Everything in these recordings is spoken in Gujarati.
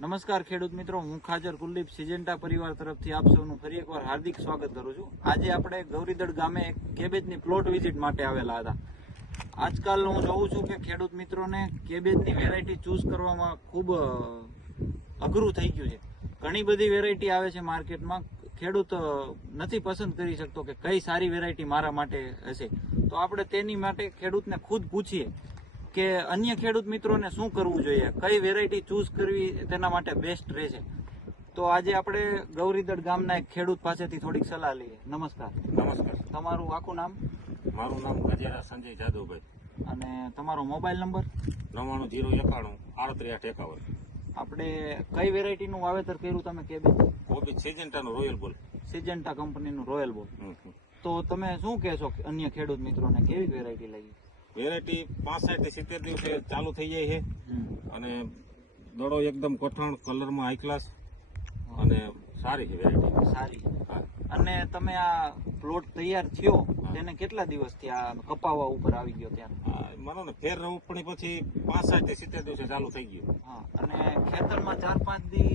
નમસ્કાર ખેડૂત મિત્રો, હું ખાજર કુલદીપ સિજન્ટા પરિવાર તરફથી આપ સૌનું ફરી એકવાર હાર્દિક સ્વાગત કરું છું. આજે આપણે ગૌરીદળ ગામે એક કેબેજની પ્લોટ વિઝિટ માટે આવેલા હતા. આજકાલ હું જોઉં છું કે ખેડૂત મિત્રોને કેબેજની વેરાયટી ચૂઝ કરવામાં ખૂબ અઘરું થઈ ગયું છે. ઘણી બધી વેરાયટી આવે છે માર્કેટમાં. ખેડૂત નથી પસંદ કરી શકતો કે કઈ સારી વેરાયટી મારા માટે હશે. તો આપણે તેની માટે ખેડૂતને ખુદ પૂછીએ કે અન્ય ખેડૂત મિત્રોને શું કરવું જોઈએ, કઈ વેરાયટી ચૂઝ કરવી તેના માટે બેસ્ટ રહેશે. તો આજે આપણે ગૌરીદળ ગામના એક ખેડૂત પાસેથી થોડીક સલાહ લઈએ. નમસ્કાર. નમસ્કાર. તમારું આખું નામ? મારું નામ ગજેરા સંજય જાદવભાઈ. અને તમારો મોબાઈલ નંબર? 9991 3851. આપણે કઈ વેરાયટીનું વાવેતર કર્યું તમે કેબેજ? કોબી સિજન્ટાનું રોયલ બોલ. સિજન્ટા કંપનીનું રોયલ બોલ. તો તમે શું કહેશો અન્ય ખેડૂત મિત્રોને, કેવી વેરાયટી લઈ? વેરાયટી 65 થી 70 દિવસે ચાલુ થઈ જાય છે અને દડો એકદમ કઠણ, કલરમાં હાઈ ક્લાસ અને સારી છે વેરાયટી. સારી. અને તમે આ પ્લોટ તૈયાર થયો તેને કેટલા દિવસથી આ કપાવા ઉપર આવી ગયો ત્યાં? મને ને ફેર રોપણી પછી 65 થી 70 દિવસે ચાલુ થઈ ગયું. હા. અને ખેતરમાં 4-5 દી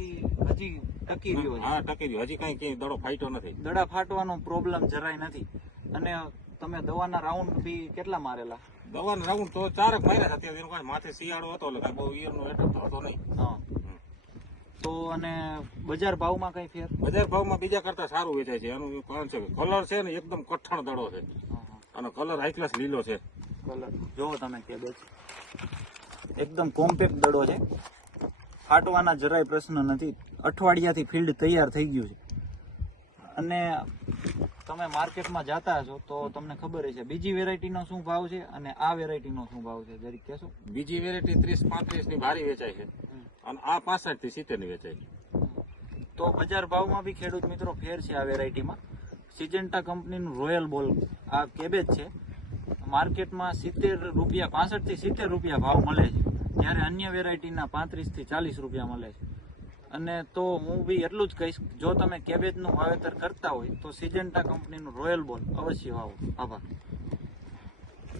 હજી ટકી રહ્યો છે? હા, ટકી રહ્યો. હજી કઈ દડો ફાટ્યો નથી. દડા ફાટવાનો પ્રોબ્લેમ જરાય નથી. અને તમે દવાના રાઉન્ડ બી કેટલા મારેલા? દવાના રાઉન્ડ તો 4 માર્યા હતા. અત્યારે માથે શિયાળો હતો એટલે બહુ ઈયરનો એટક તો હતો નહીં. હા. તો અને બજાર ભાવમાં કઈ ફેર? બજાર ભાવમાં બીજા કરતા સારું વેચાય છે. એનું કારણ છે કે કલર છે ને એકદમ કઠણ દડો છે અને કલર હાઈ ક્લાસ લીલો છે. કલર જોવો તમે, કેબેજ એકદમ કોમ્પેક્ટ દડો છે. ફાટવાના જરાય પ્રશ્ન નથી. અઠવાડિયાથી ફિલ્ડ તૈયાર થઈ ગયું છે. અને તમે માર્કેટમાં જતા હશો તો તમને ખબર હશે બીજી વેરાયટીનો શું ભાવ છે અને આ વેરાયટીનો શું ભાવ છે, જરીક કહેશો? બીજી વેરાયટી 30-35 ની ભારી વેચાય છે અને આ 65 થી 70 ની વેચાય છે. તો બજાર ભાવમાં બી ખેડૂત મિત્રો ફેર છે આ વેરાયટીમાં. સિજન્ટા કંપનીનું રોયલ બોલ આ કેબેજ છે. માર્કેટમાં 70 રૂપિયા, 65 થી 70 રૂપિયા ભાવ મળે છે, જ્યારે અન્ય વેરાયટીના 35 થી 40 રૂપિયા મળે છે. અને તો હું બી એટલું જ કહીશ, જો તમે કેબેજનું વાવેતર કરતા હોય તો સિજન્ટા કંપનીનું રોયલ બોલ અવશ્ય વાવો. આભાર.